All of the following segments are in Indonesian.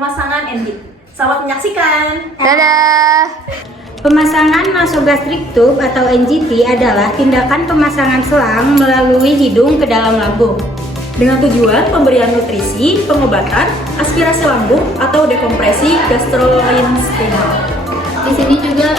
pemasangan NGT. Selamat menyaksikan. Dadah. Pemasangan nasogastric tube atau NGT adalah tindakan pemasangan selang melalui hidung ke dalam lambung Dengan tujuan pemberian nutrisi, pengobatan, aspirasi lambung, atau dekompresi gastrointestinal. Di sini juga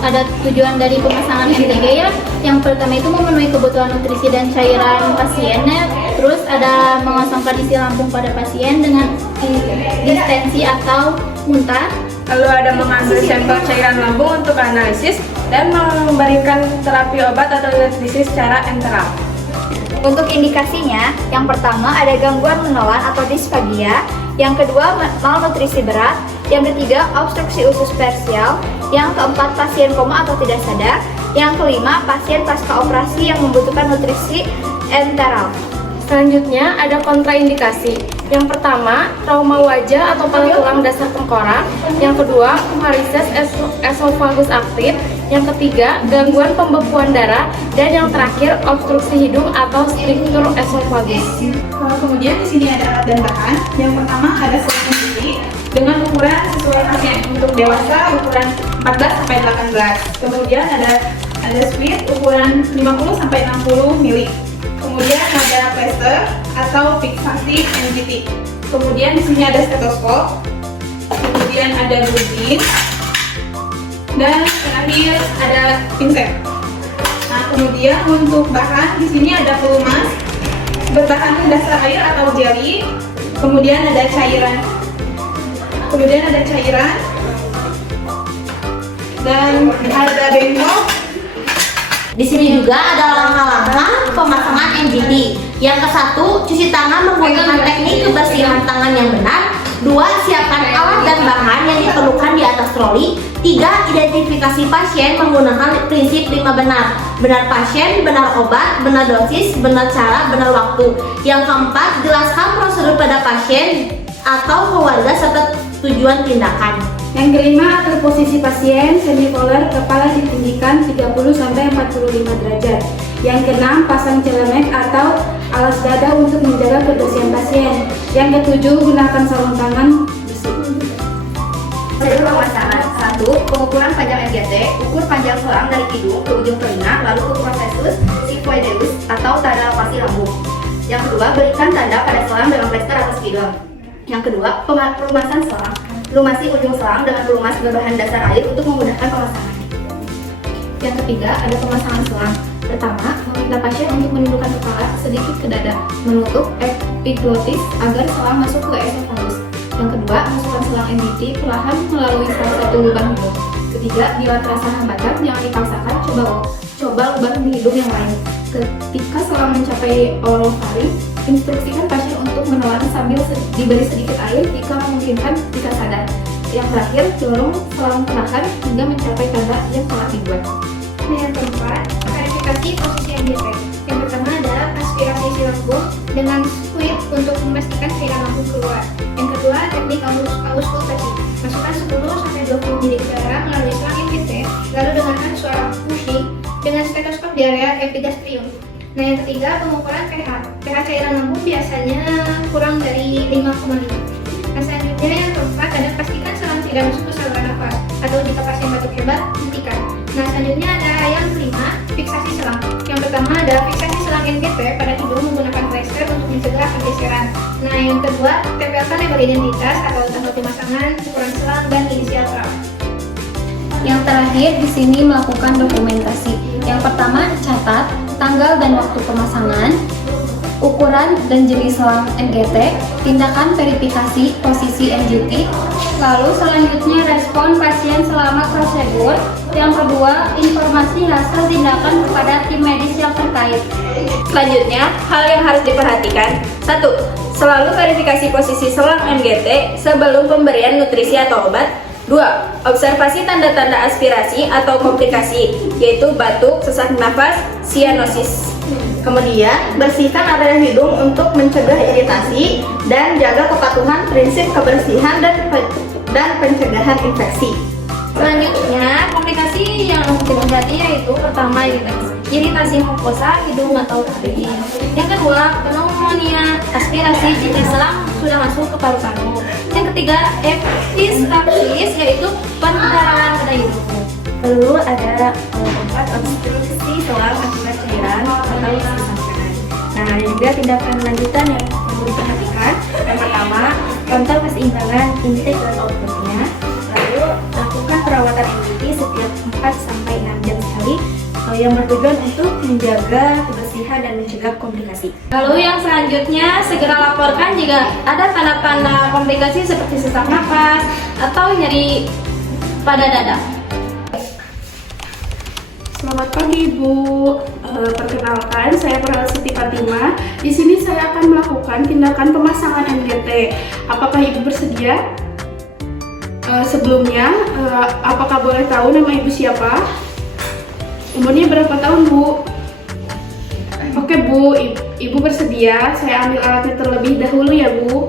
ada tujuan dari pemasangan NTG ya. Yang pertama itu memenuhi kebutuhan nutrisi dan cairan pasiennya. Terus ada mengosongkan isi lambung pada pasien dengan distensi atau muntah. Lalu ada mengambil sampel cairan lambung untuk analisis dan memberikan terapi obat atau nutrisi secara enteral. Untuk indikasinya, yang pertama ada gangguan menelan atau disfagia, yang kedua malnutrisi berat, yang ketiga obstruksi usus persial, yang keempat pasien koma atau tidak sadar, yang kelima pasien pasca operasi yang membutuhkan nutrisi enteral. Selanjutnya ada kontraindikasi. Yang pertama, trauma wajah atau pada tulang dasar tengkorak. Yang kedua, varises esofagus aktif. Yang ketiga, gangguan pembekuan darah. Dan yang terakhir, obstruksi hidung atau struktur esofagus. Kemudian di sini ada alat dan bahan. Yang pertama ada selang sendiri dengan ukuran sesuai pasien. Untuk dewasa ukuran 14 sampai 18. Kemudian ada split ukuran 50 sampai 60 mili. Kemudian ada plaster atau fiksasi NGT. Kemudian di sini ada stetoskop. Kemudian ada dubin. Dan terakhir ada pinset. Nah, kemudian untuk bahan di sini ada pelumas berbahan dasar air atau jelly. Kemudian ada cairan. Dan ada bengkok. Di sini juga ada langkah-langkah pemasangan NGT. Yang ke-1, cuci tangan menggunakan teknik kebersihan tangan yang benar. 2, siapkan alat dan bahan yang diperlukan di atas troli. 3, identifikasi pasien menggunakan prinsip 5 benar. Benar pasien, benar obat, benar dosis, benar cara, benar waktu. Yang keempat, jelaskan prosedur pada pasien atau keluarga serta tujuan tindakan. Yang kelima, atur posisi pasien semipolar, kepala ditinggikan 30-45 derajat. Yang keenam, pasang celemek atau alas dada untuk menjaga kebersihan pasien. Yang ketujuh, gunakan sarung tangan bersih. Prosedur pemasangan. 1. Pengukuran panjang NGT, ukur panjang selang dari hidung ke ujung telinga, lalu ke prosesus sigmoideus atau tanda lepasi lambung. Yang kedua, berikan tanda pada selang dengan plester atau spidol. Yang kedua, pelumasan selang. Lumasi ujung selang dengan pelumas berbahan dasar air untuk memudahkan pemasangan. Yang ketiga ada pemasangan selang. Pertama, meminta pasien untuk menundukkan kepala sedikit ke dada, menutup epiglotis agar selang masuk ke esofagus. Yang kedua, masukkan selang NGT perlahan melalui salah satu lubang hidung. Ketiga, bila terasa hambatan jangan dipaksakan, coba lubang di hidung yang lain. Ketika selang mencapai orofaring, instruksikan pasien untuk menelan sambil diberi sedikit air jika memungkinkan jika sadar. Yang terakhir, dorong selang perlahan hingga mencapai tanda yang telah dibuat. Yang keempat, verifikasi posisi NGT. Yang pertama adalah aspirasi isi lambung dengan squeeze untuk memastikan cairan lambung keluar. Yang kedua, teknik auskultasi. Masukkan 10-20 ml darah melalui selang NGT, lalu dengarkan suara pushing dengan stetoskop di area epigastrium. Nah, yang ketiga, pengukuran pH. pH cairan lambung biasanya kurang dari 5,5. Nah, selanjutnya yang keempat ada pastikan selang tidak masuk ke saluran nafas, atau jika pasien batuk hebat, hentikan. Nah, selanjutnya ada yang kelima, fiksasi selang. Yang pertama ada fiksasi selang NGT pada hidung menggunakan plester untuk mencegah pergeseran. Nah, yang kedua, tempelkan label identitas atau tanggal pemasangan, ukuran selang, dan inisial perawat. Yang terakhir di sini melakukan dokumentasi. Yang pertama, catat tanggal dan waktu pemasangan, ukuran dan jenis selang NGT, tindakan verifikasi posisi NGT, lalu selanjutnya respon pasien selama prosedur. Yang kedua, informasi hasil tindakan kepada tim medis yang terkait. Selanjutnya, hal yang harus diperhatikan. 1. Selalu verifikasi posisi selang NGT sebelum pemberian nutrisi atau obat. 2. Observasi tanda-tanda aspirasi atau komplikasi, yaitu batuk, sesak nafas, sianosis. Kemudian, bersihkan area hidung untuk mencegah iritasi dan jaga kepatuhan prinsip kebersihan dan pencegahan infeksi. Selanjutnya, komplikasi yang tidak berarti yaitu pertama iritasi. iritasi mukosa hidung atau taring. Yang kedua, pneumonia aspirasi jika selang sudah masuk ke paru-paru. Yang ketiga, epistaxis yaitu pendarahan pada hidung. Lalu ada keempat, obstruksi selang akibat cairan atau sisakan. Nah, ada juga tindakan lanjutan yang perlu diperhatikan. Yang pertama, kontrol keseimbangan intake dan outputnya. Lalu lakukan perawatan MDT setiap 4-6 jam sekali yang bertujuan untuk menjaga kebersihan dan mencegah komplikasi. Lalu yang selanjutnya, segera laporkan jika ada tanda-tanda komplikasi seperti sesak napas atau nyeri pada dada. Selamat pagi Ibu. Perkenalkan, saya Farhala Siti Fatima. Di sini saya akan melakukan tindakan pemasangan MGT. Apakah Ibu bersedia? Sebelumnya, apakah boleh tahu nama Ibu siapa? Umurnya berapa tahun, Bu? Oke, Bu. Ibu bersedia? Saya ambil alatnya terlebih dahulu ya, Bu.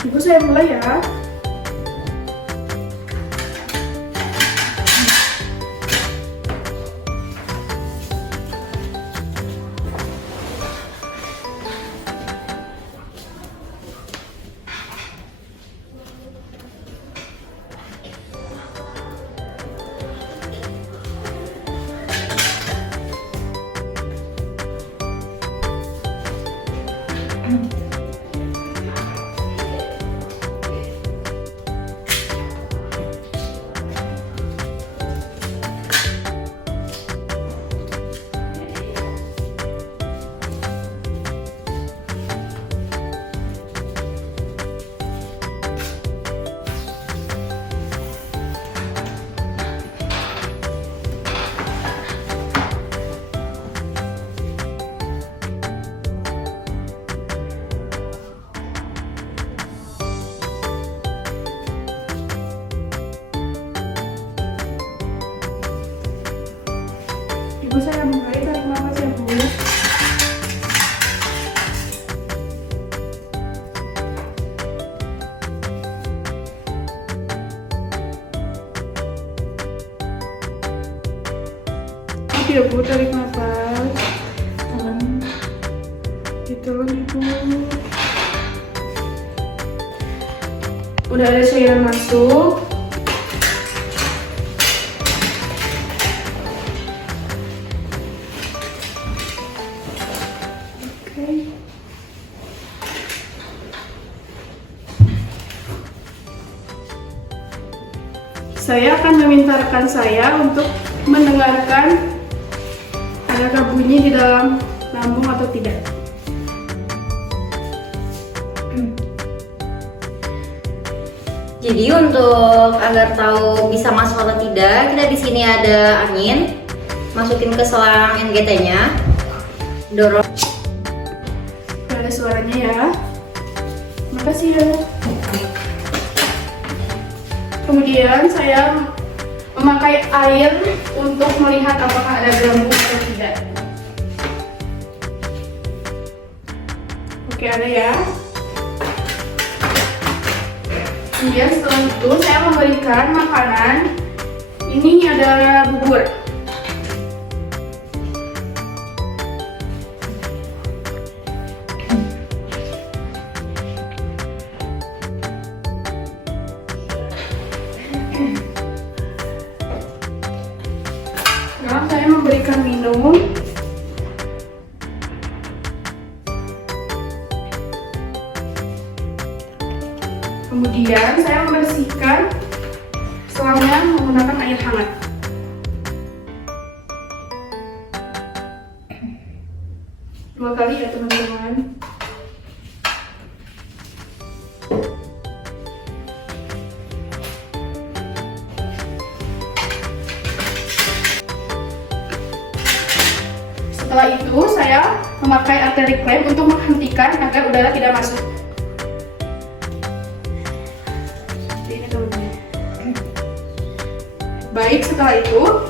Ibu, saya mulai ya. Ibu, saya mulai, tarik nafas ya, Bu. Oke ya, Bu, tarik nafas. Ditelan, Ibu. Udah ada cairan masuk. Saya akan meminta rekan saya untuk mendengarkan adakah bunyi di dalam lambung atau tidak. Jadi untuk agar tahu bisa masuk atau tidak, kita di sini ada angin, masukin ke selang NGT-nya, dorong. Ada suaranya ya. Makasih ya. Kemudian saya memakai air untuk melihat apakah ada gelembung atau tidak. Oke, ada ya. Kemudian setelah itu saya memberikan makanan. Ini adalah bubur. Sekarang saya memberikan minum. Kemudian saya membersihkan selangnya menggunakan air hangat. 2 kali ya teman-teman. Setelah itu saya memakai arteri clamp untuk menghentikan agar udara tidak masuk. Seperti ini teman-teman. Baik, setelah itu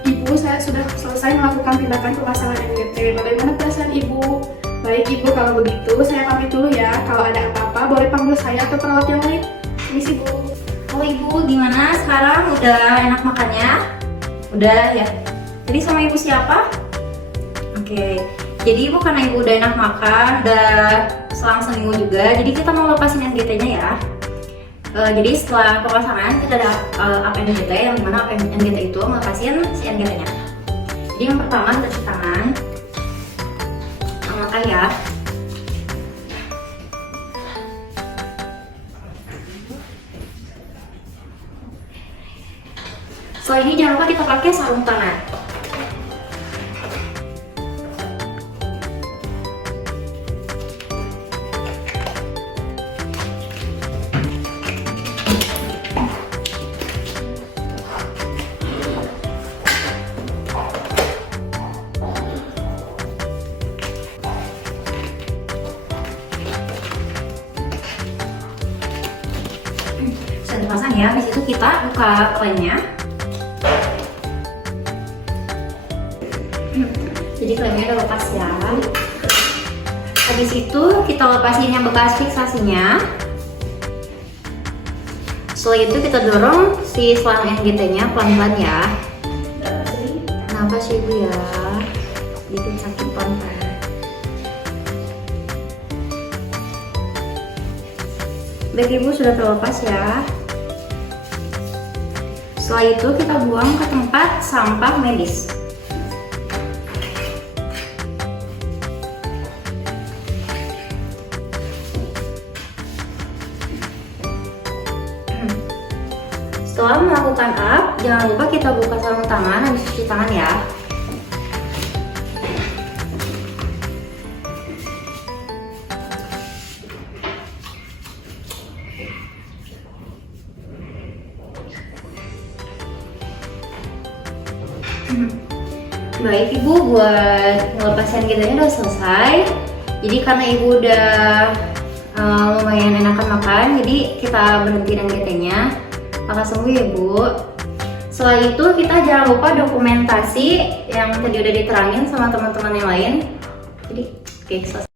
Ibu, saya sudah selesai melakukan tindakan pemasangan NGT. Bagaimana perasaan Ibu? Baik Ibu, kalau begitu saya pamit dulu ya. Kalau ada apa-apa boleh panggil saya atau perawat yang lain. Misi Bu. Halo Ibu, gimana sekarang? Udah enak makannya? Udah ya? Jadi sama Ibu siapa? Oke, jadi Ibu karena Ibu udah enak makan, udah selang seminggu juga, jadi kita mau lepasin NGT-nya ya. Jadi setelah pemasangan kita ada up NGT, yang dimana up NGT itu ngelepasin si NGT-nya. Jadi yang pertama kita cuci tangan, memakai ya. Setelah ini jangan lupa kita pakai sarung tangan. Sudah dipasang ya, habis itu kita buka klaimnya. Jadi klaimnya udah lepas ya. Habis itu kita lepasin yang bekas fiksasinya. Setelah itu kita dorong si selang NGT-nya pelan-pelan ya. Kenapa sih Ibu ya? Bikin sakit pelan-pelan. Baik Ibu, sudah terlepas ya. Setelah itu kita buang ke tempat sampah medis. Setelah melakukan up, jangan lupa kita buka sarung tangan habis cuci tangan ya. Baik Ibu, buat ngelepasin NGT-nya udah selesai. Jadi karena Ibu udah lumayan enakan makan, jadi kita berhenti NGT-nya. Maka sembuh ya Bu. Setelah itu kita jangan lupa dokumentasi yang tadi udah diterangin sama teman-teman yang lain. Jadi oke, selesai.